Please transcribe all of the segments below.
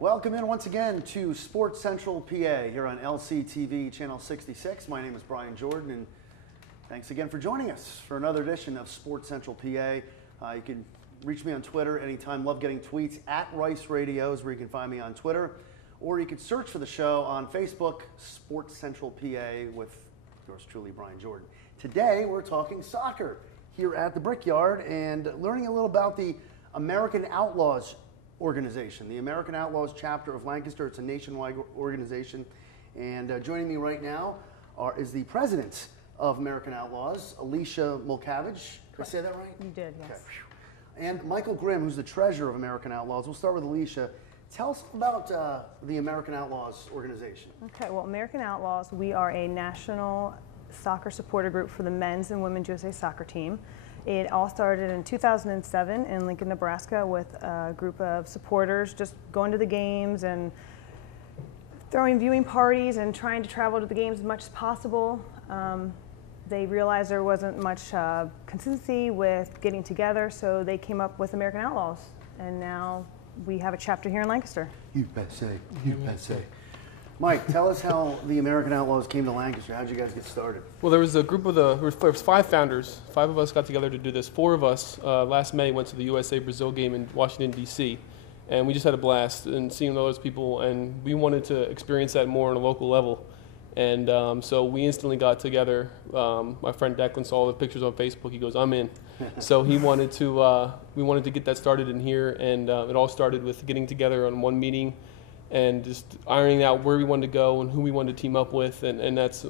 Welcome in once again to Sports Central PA here on LCTV Channel 66. My name is Bryan Jordan, and thanks again for joining us for another edition of Sports Central PA. You can reach me on Twitter anytime. Love getting tweets at Rice Radio is where you can find me on Twitter, or you can search for the show on Facebook, Sports Central PA, with yours truly, Bryan Jordan. Today we're talking soccer here at the Brickyard and learning a little about the American Outlaws organization, the American Outlaws Chapter of Lancaster. It's a nationwide organization, and joining me right now is the president of American Outlaws, Alicia Mulcavige. Did I say that right? You did, yes. Okay. And Michael Grimm, who's the treasurer of American Outlaws. We'll start with Alicia. Tell us about the American Outlaws organization. Okay, well, American Outlaws, we are a national soccer supporter group for the men's and women's USA soccer team. It all started in 2007 in Lincoln, Nebraska, with a group of supporters just going to the games and throwing viewing parties and trying to travel to the games as much as possible. They realized there wasn't much consistency with getting together, so they came up with American Outlaws, and now we have a chapter here in Lancaster. You bet say, you bet say. Mike, tell us how the American Outlaws came to Lancaster. How did you guys get started? Well, there was a group of there was 5 founders. 5 of us got together to do this. 4 of us last May went to the USA-Brazil game in Washington, D.C., and we just had a blast and seeing all those people, and we wanted to experience that more on a local level. And so we instantly got together. My friend Declan saw the pictures on Facebook. He goes, "I'm in." So he wanted to. We wanted to get that started in here, and it all started with getting together on one meeting and just ironing out where we wanted to go and who we wanted to team up with, and that's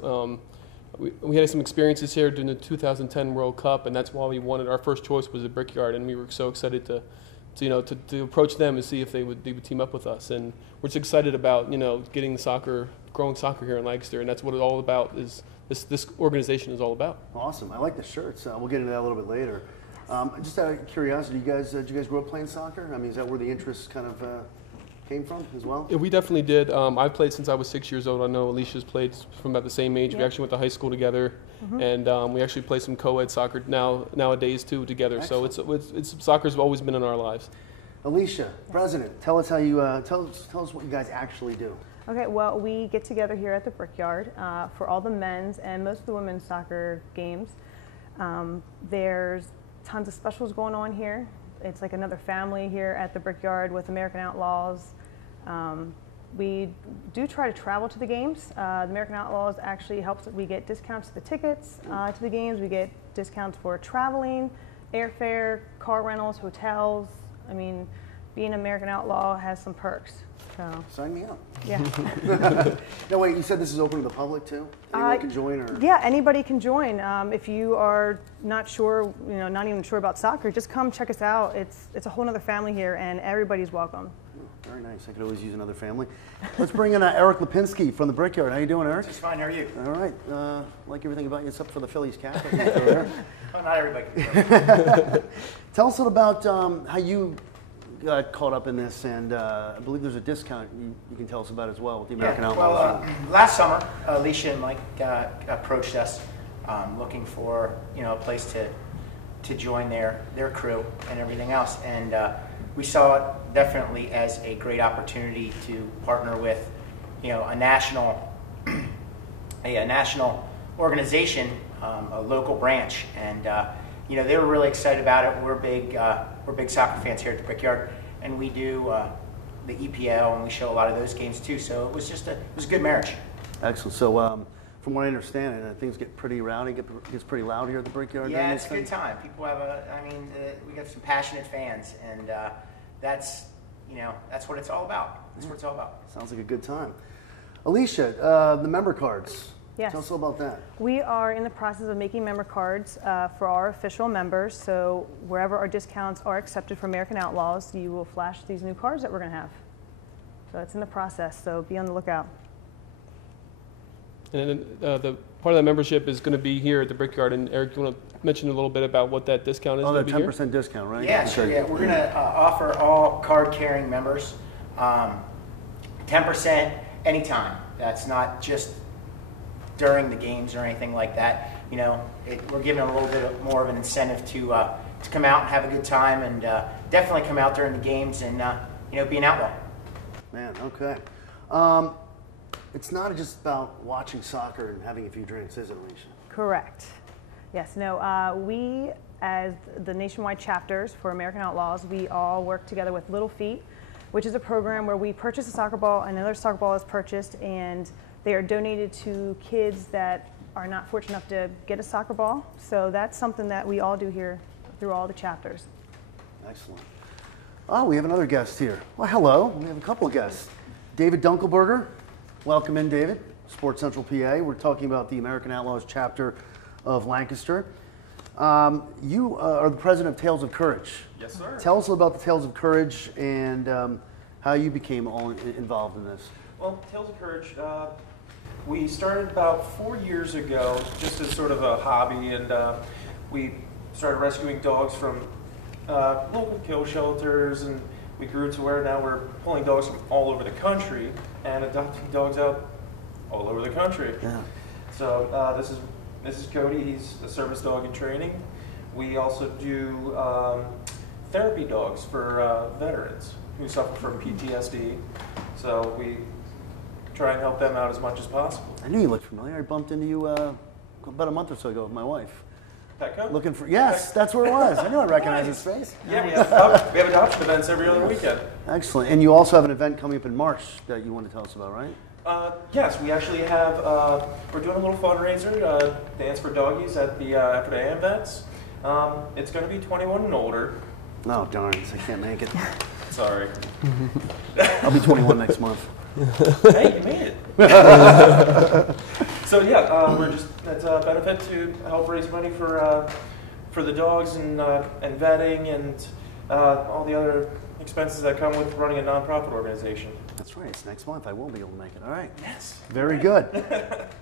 we had some experiences here during the 2010 World Cup, and that's why we wanted, our first choice was the Brickyard, and we were so excited to approach them and see if they would team up with us, and we're just excited about getting growing soccer here in Lancaster, and that's what it's all about. Is this organization is all about. Awesome. I like the shirts. We'll get into that a little bit later. Just out of curiosity, did you guys grow up playing soccer? I mean, is that where the interest kind of came from as well? Yeah, we definitely did. I've played since I was 6 years old. I know Alicia's played from about the same age. Yep. We actually went to high school together, and we actually play some co-ed soccer nowadays too together. Excellent. So it's soccer's always been in our lives. Alicia, President, tell us how you tell us what you guys actually do. Okay, well, we get together here at the Brickyard for all the men's and most of the women's soccer games. There's tons of specials going on here. It's like another family here at the Brickyard with American Outlaws. We do try to travel to the games. The American Outlaws actually helps. We get discounts to the tickets to the games. We get discounts for traveling, airfare, car rentals, hotels. I mean, being an American Outlaw has some perks. So. Sign me up. Yeah. No, wait, you said this is open to the public too? Anyone can join? Or? Yeah, anybody can join. If you are not sure, not even sure about soccer, just come check us out. It's a whole other family here, and everybody's welcome. Very nice. I could always use another family. Let's bring in Eric Lipinski from the Brickyard. How you doing, Eric? Just fine. How are you? All right. Like everything about you except for the Phillies cap. Well, not everybody can. Tell us a little about how you got caught up in this, and I believe there's a discount you can tell us about as well with the American Outlaws. Well, last summer, Alicia and Mike approached us looking for a place to join their crew and everything else, and we saw it definitely as a great opportunity to partner with a national organization, a local branch, and they were really excited about it. We're big soccer fans here at the Brickyard, and we do the EPL, and we show a lot of those games too. So it was a good marriage. Excellent. So from what I understand, things get pretty rowdy. Gets pretty loud here at the Brickyard. Yeah, it's a good time. People have we got some passionate fans, and that's what it's all about. That's what it's all about. Sounds like a good time. Alicia, the member cards. Yes. Tell us all about that. We are in the process of making member cards for our official members. So wherever our discounts are accepted for American Outlaws, you will flash these new cards that we're going to have. So it's in the process, so be on the lookout. And then the part of that membership is going to be here at the Brickyard. And Eric, you want to mention a little bit about what that discount is? Oh, that 10% discount, right? Yeah, sure. Yeah, we're going to offer all card-carrying members 10% anytime. That's not just during the games or anything like that. We're giving a little bit more of an incentive to come out and have a good time, and definitely come out during the games and be an outlaw. Man, okay. It's not just about watching soccer and having a few drinks, is it, Alicia? Correct. Yes, no, we, as the nationwide chapters for American Outlaws, we all work together with Little Feet, which is a program where we purchase a soccer ball, another soccer ball is purchased, and they are donated to kids that are not fortunate enough to get a soccer ball. So that's something that we all do here through all the chapters. Excellent. Oh, we have another guest here. Well, hello. We have a couple of guests. David Dunkelberger. Welcome in, David. Sports Central PA. We're talking about the American Outlaws Chapter of Lancaster. You are the president of Tales of Courage. Yes, sir. Tell us about the Tales of Courage and how you became all involved in this. Well, Tales of Courage, we started about 4 years ago just as sort of a hobby, and we started rescuing dogs from local kill shelters, and we grew to where now we're pulling dogs from all over the country and adopting dogs out all over the country. Yeah. So this is Cody. He's a service dog in training. We also do therapy dogs for veterans who suffer from PTSD. So we try and help them out as much as possible. I knew you looked familiar. I bumped into you about a month or so ago with my wife. Petco? Looking for, yes, that's where it was. I knew I recognized his face. Yeah, we have adoption events every other weekend. Excellent. And you also have an event coming up in March that you want to tell us about, right? Yes, we actually have, we're doing a little fundraiser, Dance for Doggies at the after the AM events. It's going to be 21 and older. Oh, darn, I can't make it. Sorry. I'll be 21 next month. Hey, you made it. So yeah, we're just, that's a benefit to help raise money for the dogs and vetting and all the other expenses that come with running a nonprofit organization. That's right. It's next month. I will be able to make it. All right. Yes. Very good.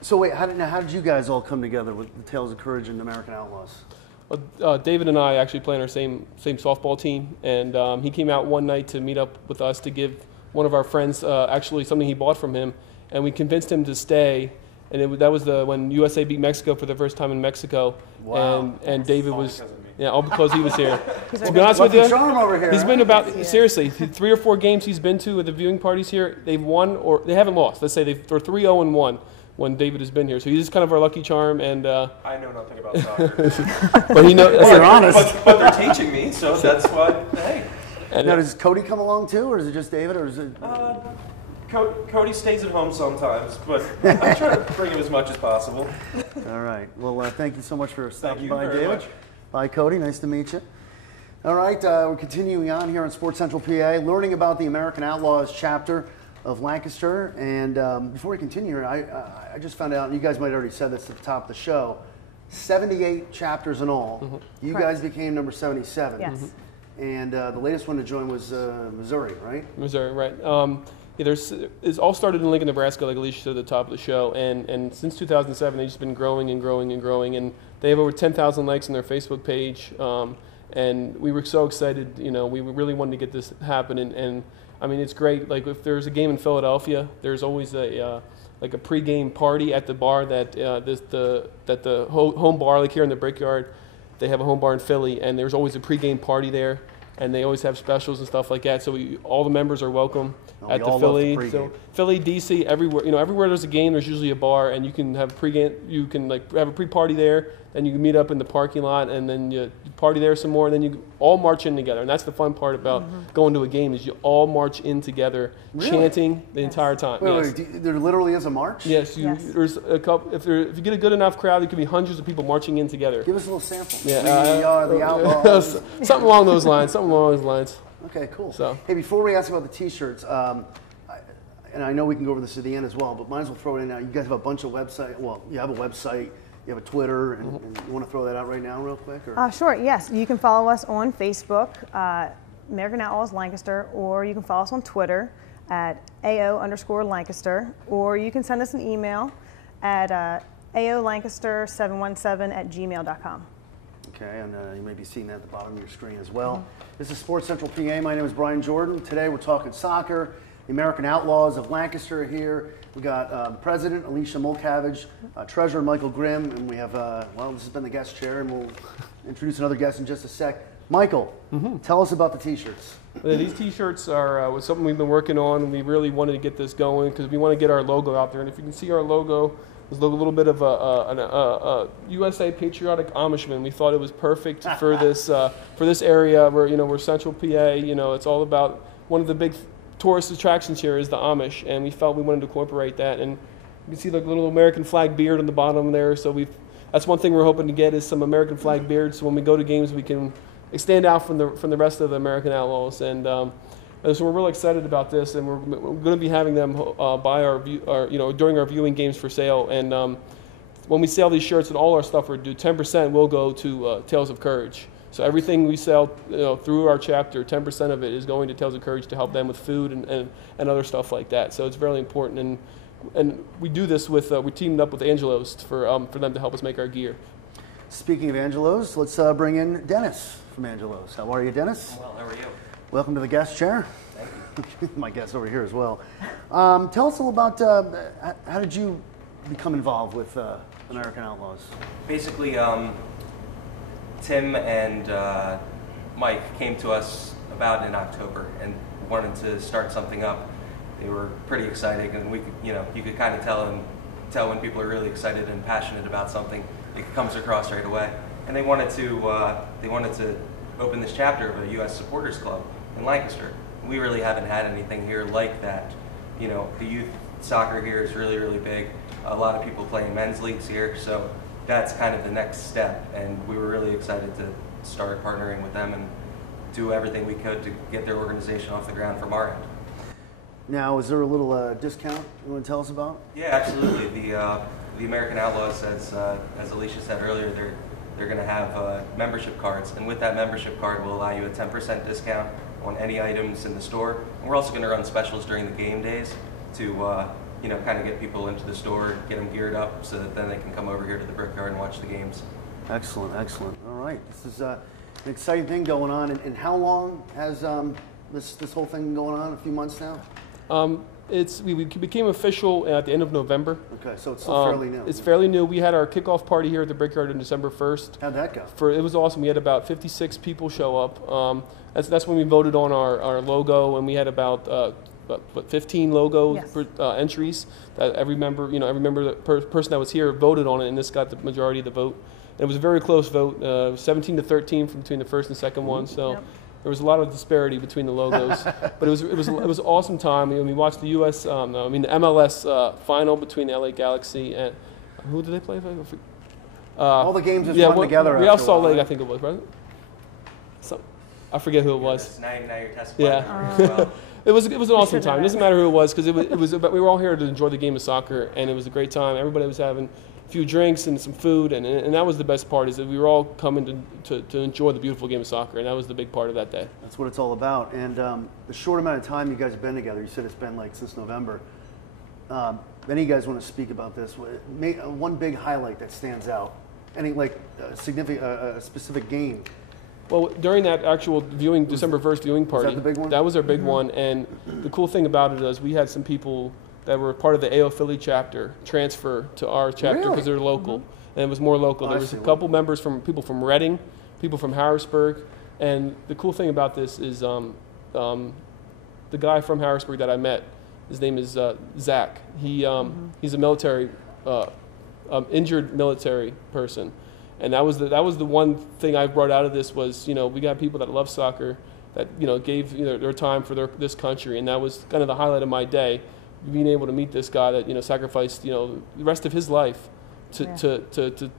So wait, how did you guys all come together with the Tales of Courage and American Outlaws? Well, David and I actually play on our same softball team, and he came out one night to meet up with us to give one of our friends actually something he bought from him, and we convinced him to stay. And that was when USA beat Mexico for the first time in Mexico. Wow. And David was, all because he was here. He's To be honest with you, charm over here, he's huh? been about, seriously, 3 or 4 games he's been to at the viewing parties here, they've won or they haven't lost. Let's say they're 3-0-1 when David has been here. So he's just kind of our lucky charm. And I know nothing about soccer. but he knows. You're honest. But they're teaching me, so that's why, hey. And, Now, does Cody come along too, or is it just David, or is it? Cody stays at home sometimes, but I try to bring him as much as possible. All right. Well, thank you so much for stopping you by, very David. much. Bye, Cody. Nice to meet you. All right. We're continuing on here on Sports Central PA, learning about the American Outlaws Chapter of Lancaster. And before we continue, I just found out, and you guys might have already said this at the top of the show, 78 chapters in all. Mm-hmm. You Correct. guys became number 77. Yes. And the latest one to join was Missouri, right? Missouri, right. It's all started in Lincoln, Nebraska, like Alicia said at the top of the show, and since 2007 they've just been growing and growing and growing, and they have over 10,000 likes on their Facebook page, and we were so excited, we really wanted to get this happen, and I mean, it's great. Like if there's a game in Philadelphia, there's always a pregame party at the bar that the home bar, like here in the Brickyard, they have a home bar in Philly, and there's always a pregame party there, and they always have specials and stuff like that. So all the members are welcome at the Philly. So Philly, DC, everywhere. Everywhere there's a game, there's usually a bar, and you can have pregame. You can have a pre-party there, then you can meet up in the parking lot, and then you party there some more, and then you all march in together. And that's the fun part about going to a game is you all march in together, Really? chanting the entire time. Wait, there literally is a march? Yes, Yes. There's a couple. If you get a good enough crowd, there could be hundreds of people marching in together. Give us a little sample. Yeah, We are the Outlaws. something along those lines. Something along those lines. Okay, cool. So- Hey, before we ask about the T-shirts, and I know we can go over this at the end as well, but might as well throw it in now. You guys have a bunch of websites. Well, you have a website, you have a Twitter, and you want to throw that out right now real quick? Or? Sure, yes. You can follow us on Facebook, American Outlaws Lancaster, or you can follow us on Twitter at AO_Lancaster, or you can send us an email at AOLancaster717@gmail.com. Okay, and you may be seeing that at the bottom of your screen as well. This is Sports Central PA. My name is Bryan Jordan. Today we're talking soccer. The American Outlaws of Lancaster are here. We got President Alicia Mulcavage, Treasurer Michael Grimm, and we have, this has been the guest chair, and we'll introduce another guest in just a sec. Michael, tell us about the T-shirts. These T-shirts are was something we've been working on, and we really wanted to get this going because we want to get our logo out there. And if you can see our logo, there's a little bit of a USA patriotic Amishman. We thought it was perfect for this area where we're Central PA. It's all about one of the big tourist attractions here is the Amish, and we felt we wanted to incorporate that. And you can see the little American flag beard on the bottom there. So that's one thing we're hoping to get is some American flag beards. So when we go to games, we can stand out from the rest of the American Outlaws. And so we're really excited about this, and we're going to be having them buy during our viewing games for sale. And when we sell these shirts and all our stuff, 10% will go to Tales of Courage. So everything we sell through our chapter, 10% of it is going to Tales of Courage to help them with food and other stuff like that. So it's very important. And we do this with we teamed up with Angelo's for them to help us make our gear. Speaking of Angelo's, let's bring in Dennis from Angelo's. How are you, Dennis? Well, how are you? Welcome to the guest chair. Thank you. My guest over here as well. Tell us a little about how did you become involved with American Outlaws? Basically, Tim and Mike came to us about in October and wanted to start something up. They were pretty excited, and we could, you could kind of tell when people are really excited and passionate about something. It comes across right away. And they wanted to open this chapter of a U.S. supporters club in Lancaster. We really haven't had anything here like that. The youth soccer here is really, really big. A lot of people play in men's leagues here, so that's kind of the next step. And we were really excited to start partnering with them and do everything we could to get their organization off the ground from our end. Now, is there a little discount you want to tell us about? Yeah, absolutely. The American Outlaws, as Alicia said earlier, they're going to have membership cards, and with that membership card will allow you a 10% discount on any items in the store. And we're also going to run specials during the game days to kind of get people into the store, get them geared up so that then they can come over here to the Brickyard and watch the games. Excellent, excellent. All right, this is an exciting thing going on. And how long has this whole thing been going on? A few months now? We became official at the end of November. Okay, so it's still fairly new. It's fairly new. We had our kickoff party here at the Brickyard on December 1st. How'd that go? It was awesome. We had about 56 people show up. That's when we voted on our logo, and we had about 15 logo entries that every member, person that was here voted on it, and this got the majority of the vote. And it was a very close vote, 17-13 between the first and second one. So. Yep. There was a lot of disparity between the logos, but it was an awesome time. We watched the U.S. The MLS final between the LA Galaxy and who did they play? All the games just run together. Real Salt Lake, I think it was, right? I forget who it was. Now you're testing. Yeah, it was an awesome time. It doesn't matter who it was because it was. We were all here to enjoy the game of soccer, and it was a great time. Everybody was having a few drinks and some food, and that was the best part, is that we were all coming to enjoy the beautiful game of soccer, and that was the big part of that day. That's what it's all about. And the short amount of time you guys have been together, you said it's been like since November. Any of you guys want to speak about this? One big highlight that stands out, any a specific game? Well, during that actual viewing, December 1st viewing party, was that the big one? That was our big one, and the cool thing about it is we had some people that were part of the AO Philly chapter transfer to our chapter because they're local, and it was more local. There was a couple members people from Reading, people from Harrisburg, and the cool thing about this is the guy from Harrisburg that I met, his name is Zach. He's a military, injured military person, and that was the one thing I brought out of this was we got people that love soccer that gave their time for this country, and that was kind of the highlight of my day. Being able to meet this guy that sacrificed the rest of his life to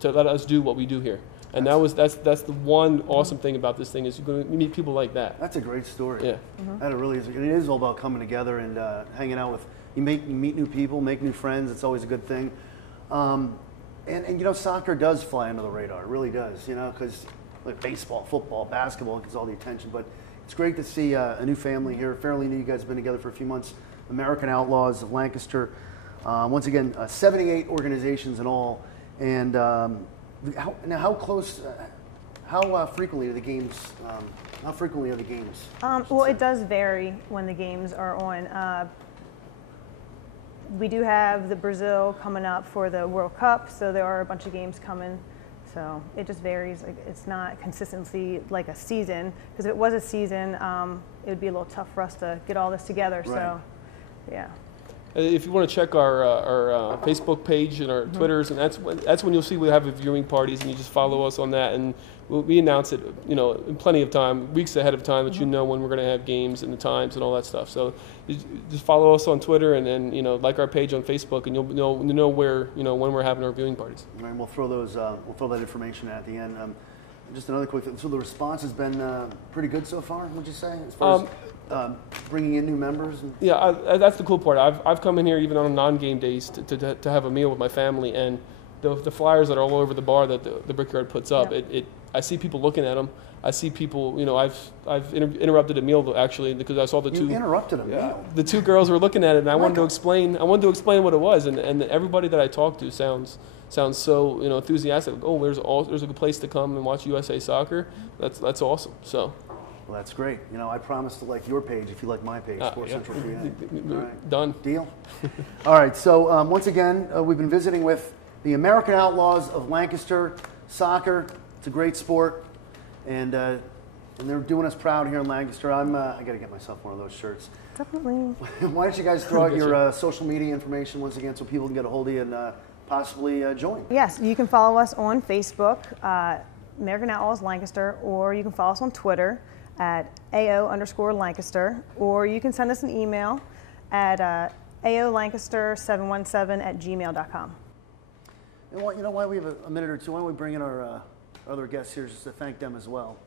let us do what we do here, and that's the one awesome thing about this thing is you're going to meet people like that. That's a great story. Yeah, that it really is. It is all about coming together and hanging out with. You meet new people, make new friends. It's always a good thing. And soccer does fly under the radar. It really does. Because like baseball, football, basketball gets all the attention, but it's great to see a new family here. Fairly new. You guys have been together for a few months. American Outlaws of Lancaster. Once again, 78 organizations in all. And how frequently are the games? How frequently are the games? Well, it does vary when the games are on. We do have the Brazil coming up for the World Cup, so there are a bunch of games coming So it just varies. Like, it's not consistency like a season, because if it was a season, it would be a little tough for us to get all this together. Right. So, yeah. If you want to check our Facebook page and our Twitters, and that's when you'll see we have viewing parties, and you just follow us on that, and we announce it, in plenty of time, weeks ahead of time, that you know when we're going to have games and the times and all that stuff. So just follow us on Twitter, and then like our page on Facebook, and you'll know where when we're having our viewing parties. Right, we'll throw that information at the end. Just another quick thing. So the response has been pretty good so far, would you say, as far as bringing in new members? Yeah, that's the cool part. I've come in here even on non-game days to have a meal with my family, and the flyers that are all over the bar that the Brickyard puts up, Yeah. I see people looking at them. I see people, I've interrupted a meal actually because I saw the two. You interrupted a meal. The two girls were looking at it, and I wanted to explain what it was, and everybody that I talked to sounds so enthusiastic. Oh, there's a good place to come and watch USA soccer. That's awesome. So. Well, that's great. I promise to like your page if you like my page, Sports Central PA. All right. Done. Deal? All right, so once again, we've been visiting with the American Outlaws of Lancaster Soccer. It's a great sport, and they're doing us proud here in Lancaster. I got to get myself one of those shirts. Definitely. Why don't you guys throw out your social media information once again so people can get a hold of you and possibly join? Yes, you can follow us on Facebook, American Outlaws Lancaster, or you can follow us on Twitter at AO_Lancaster, or you can send us an email at aolancaster717@gmail.com. And why we have a minute or two, why don't we bring in our other guests here just to thank them as well.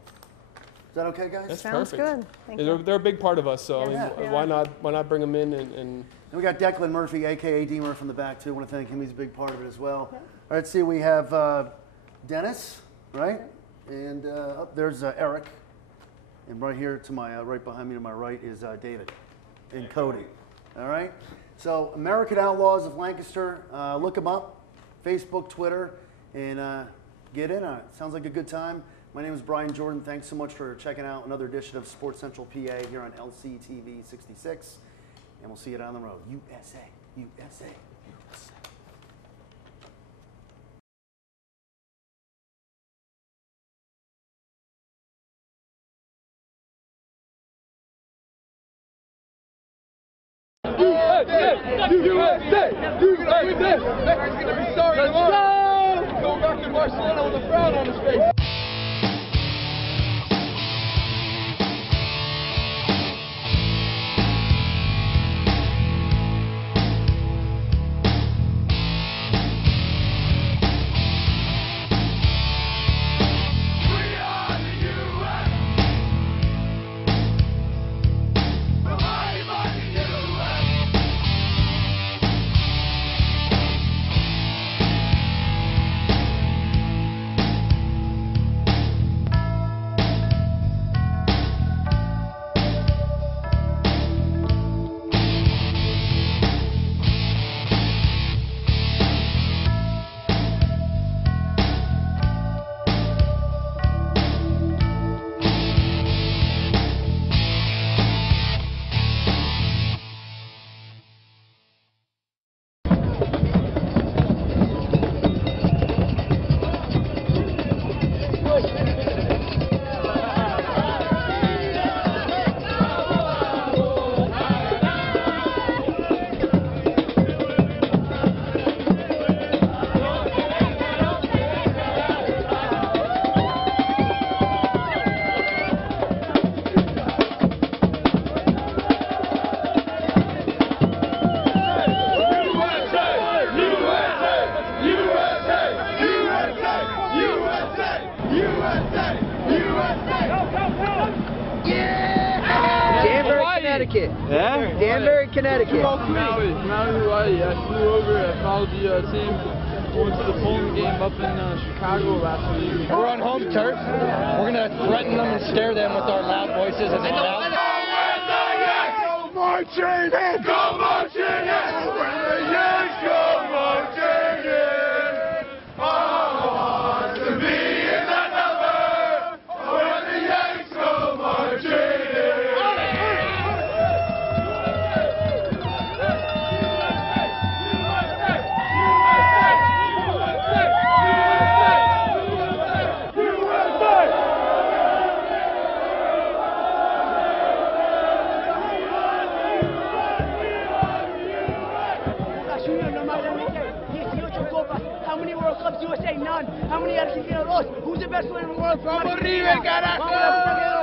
Is that okay, guys? That's Sounds perfect. good. Thank you. They're a big part of us, so Yeah, they why are. not bring them in and And we got Declan Murphy, a.k.a. D-Murph, in the back, too. I want to thank him. He's a big part of it as well. Yeah. All right, let's see. We have Dennis, right? And there's Eric. And right here to my right behind me to my right is David and Cody. All right? So American Outlaws of Lancaster, look them up, Facebook, Twitter, and get in on it. Sounds like a good time. My name is Bryan Jordan. Thanks so much for checking out another edition of Sports Central PA here on LCTV 66. And we'll see you down the road. USA, USA, USA. Go back to Barcelona with a frown on his face. Connecticut. Yeah? Danbury, Connecticut. Maui, Hawaii. I flew over. I followed the team. Went to the Poland game up in Chicago last week. We're on home turf. We're going to threaten them and scare them with our loud voices and loud. Go marching in! Go marching in! When the Yanks go marching in! I want to be in that number when the Yanks go marching in! Clubs USA? None. How many Argentinos? Dos. Who's the best player in the world? Vamos River, carajo!